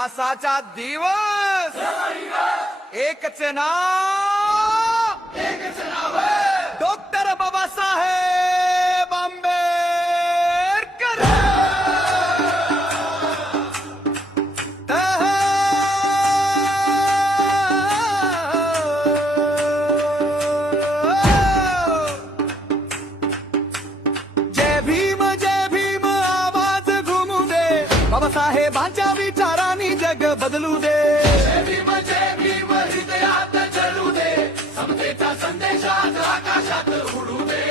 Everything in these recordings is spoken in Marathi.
इतिहासाचा दिवस एकच नाव डॉक्टर बाबासाहेब आंबेडकर. जय भीम आवाज घुमू दे, बाबासाहेबांच्या विचारांनी जग बदलू दे. जय भीम हृदयात जळू दे, समतेचा संदेश आज आकाशात उडू दे.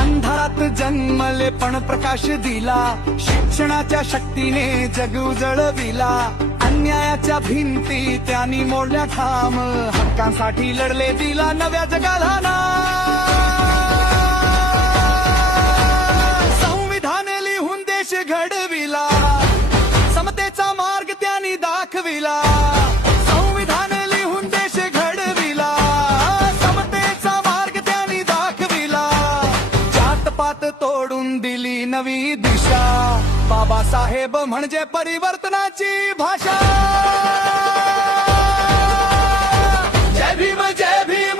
अंधारात जन्मले पण प्रकाश दिला, शिक्षणाच्या शक्तीने जग उजळविला. अन्यायाच्या भिंती त्यांनी मोडल्या ठाम, हक्कांसाठी लढले दिला नव्या जगाला नाव. संविधान लिहून देश घडविला, समतेचा मार्ग त्यांनी दाखविला. संविधान लिहून देश घडविला, समतेचा मार्ग त्यांनी दाखविला. जातपात तोडून दिली नवी दिशा, बाबासाहेब म्हणजे परिवर्तनाची भाषा. जय भीम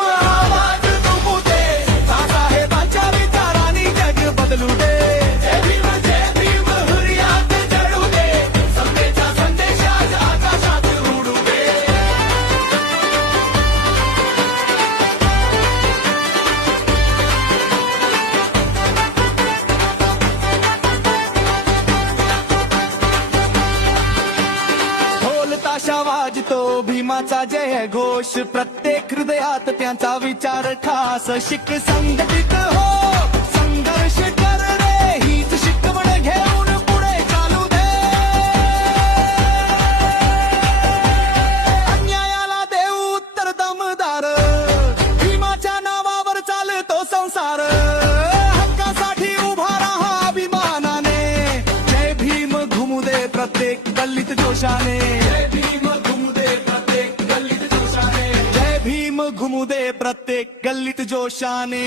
आवाज घुमू दे, बाबासाहेबांच्या विचारांनी जग बदलू दे. जय भीम हृदयात जळू दे, समतेचा संदेश आज आकाशात उडू दे. ढोल ताशा वाजतो भीमाचा जय घोष, प्रत्येक हृदयात त्यांचा विचार ठास. शिक संघटित हो, संघर्ष कर रे, हीच शिकवण घेऊन पुढे चालू दे. अन्यायाला देऊ उत्तर दमदार, भीमाच्या नावावर चालतो संसार. हक्कासाठी उभा राहा अभिमानाने, जय भीम घुमू दे प्रत्येक गल्लीत जोशाने. जय भीम घुमू दे प्रत्येक गल्लीत जोशाने. जय भीम घुमू दे प्रत्येक गल्लीत जोशाने.